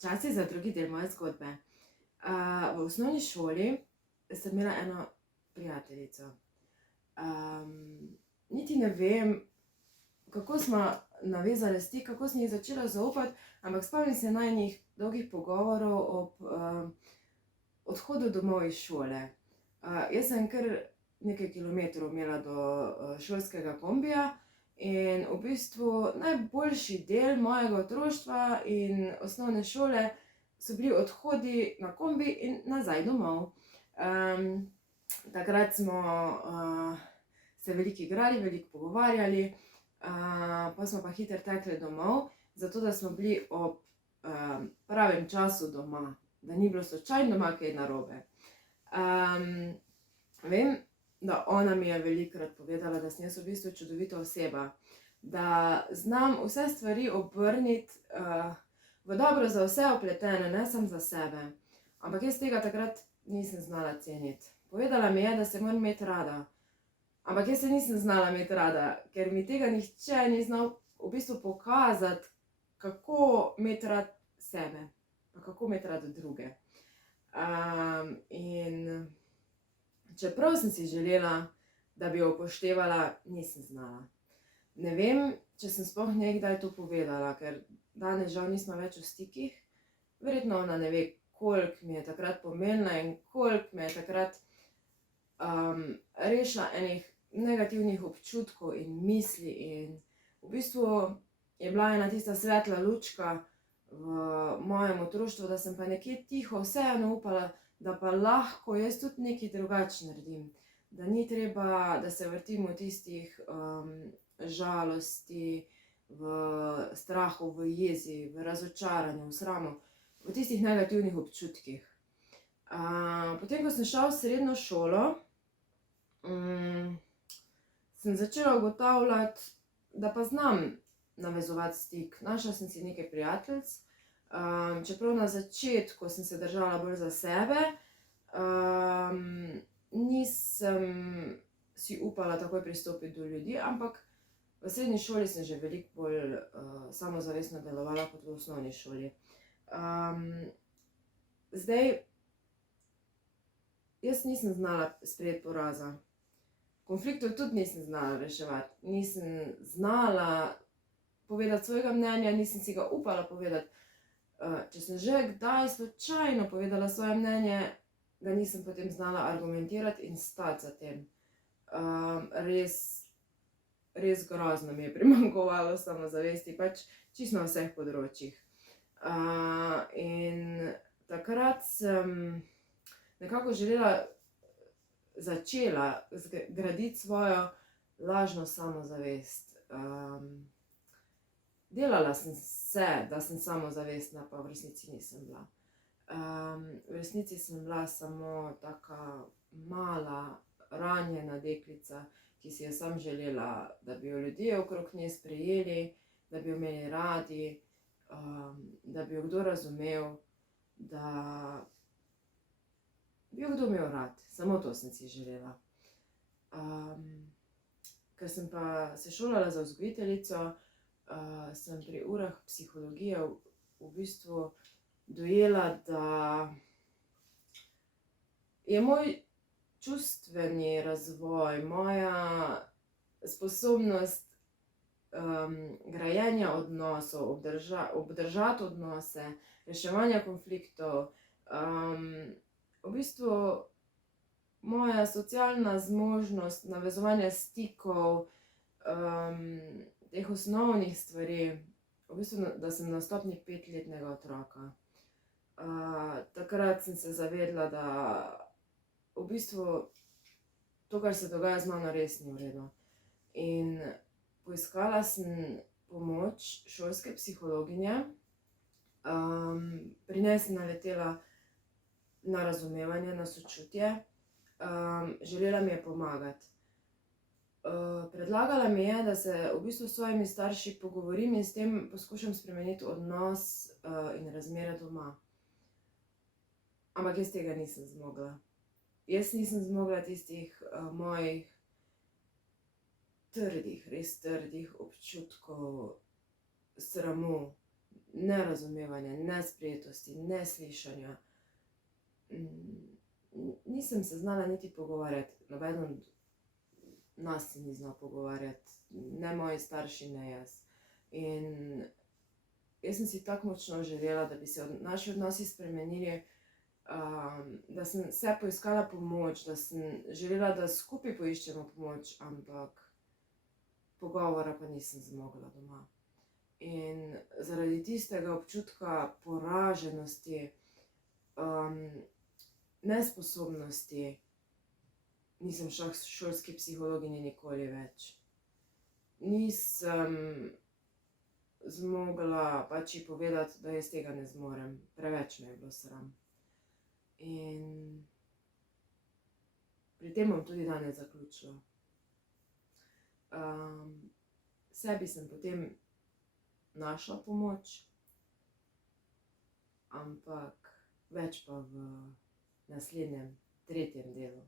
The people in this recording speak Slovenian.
Časi za drugi del moje zgodbe. V osnovni šoli sem imela eno prijateljico. Niti ne vem, kako smo navezali stik, kako sem ji začela zaupati, ampak spomnim se najinih dolgih pogovorov ob odhodu domov iz šole. Jaz sem kar nekaj kilometrov imela do šolskega kombija in v bistvu najboljši del mojega otroštva in osnovne šole so bili odhodi na kombi in nazaj domov. Takrat smo se veliko igrali, veliko pogovarjali, pol smo pa hitro tekli domov, zato da smo bili ob pravem času doma, da ni bilo slučajno doma kaj narobe. Vem, da ona mi je velikokrat povedala, da sem jaz v bistvu čudovita oseba, da znam vse stvari obrniti v dobro za vse vpletene, ne samo za sebe. Ampak jaz tega takrat nisem znala ceniti. Povedala mi je, da se moram imeti rada. Ampak jaz se nisem znala imeti rada, ker mi tega nihče ni znal v bistvu pokazati, kako imeti rad sebe, pa kako imeti rad druge. In čeprav sem si želela, da bi jo upoštevala, nisem znala. Ne vem, če sem sploh njej kdaj to povedala, ker danes žal nismo več v stikih. Verjetno ona ne ve, koliko mi je takrat pomenila in koliko me je takrat rešila enih negativnih občutkov in misli. In v bistvu je bila ena tista svetla lučka v mojem otroštvu, da sem pa nekje tiho vseeno upala, da pa lahko jaz tudi nekaj drugače naredim. Da ni treba, da se vrtim v tistih žalosti, v strahu, v jezi, v razočaranju, v sramu, v tistih negativnih občutkih. Potem, ko sem šla v srednjo šolo, sem začela ugotavljati, da pa znam navezovati stik. Našla sem si nekaj prijateljic, čeprav na začetku sem se držala bolj za sebe, nisem si upala takoj pristopiti do ljudi, ampak v srednji šoli sem že veliko bolj samozavestno delovala kot v osnovni šoli. Zdaj, jaz nisem znala sprejeti poraza. Konfliktov tudi nisem znala reševati. Nisem znala povedati svojega mnenja, nisem si ga upala povedati. Če sem že kdaj slučajno povedala svoje mnenje, ga nisem potem znala argumentirati in stati za tem. Res grozno mi je primanjkovalo samozavesti, pač čisto na vseh področjih. In takrat sem nekako začela graditi svojo lažno samozavest. Delala sem se, da sem samozavestna, pa v resnici nisem bila. V resnici sem bila samo taka mala, ranjena deklica, ki si je samo želela, da bi jo ljudje okrog nje sprejeli, da bi jo imeli radi, da bi jo kdo razumel, da bi jo kdo imel rad. Samo to sem si želela. Ker sem pa se šolala za vzgojiteljico, sem pri urah psihologije v bistvu dojela, da je moj čustveni razvoj, moja sposobnost grajenja odnosov, obdržati odnose, reševanja konfliktov, v bistvu moja socialna zmožnost navezovanja stikov, teh osnovnih stvari, v bistvu, da sem na stopnji 5-letnega otroka. Takrat sem se zavedla, da v bistvu to, kar se dogaja z mano, res ni v redu. In poiskala sem pomoč šolske psihologinje. Pri njej sem naletela na razumevanje, na sočutje. Želela mi je pomagati. Predlagala mi je, da se v bistvu s svojimi starši pogovorim in s tem poskušam spremeniti odnos in razmere doma. Ampak jaz tega nisem zmogla. Jaz nisem zmogla tistih mojih trdih, res trdih občutkov sramu, nerazumevanja, nesprejetosti, neslišanja. Nisem se znala niti pogovarjati, nobeden od nas se ni znal pogovarjati, ne moji starši, ne jaz. In jaz sem si tako močno želela, da bi se naši odnosi spremenili, da sem se poiskala pomoč, da sem želela, da skupaj poiščemo pomoč, ampak pogovora pa nisem zmogla doma. In zaradi tistega občutka poraženosti, nesposobnosti, nisem šla k šolski psihologinji nikoli več. Nisem zmogla pač ji povedati, da jaz tega ne zmorem, preveč me je bilo sram. In pri tem bom tudi danes zaključila. Sebi sem potem našla pomoč, ampak več pa v naslednjem, tretjem delu.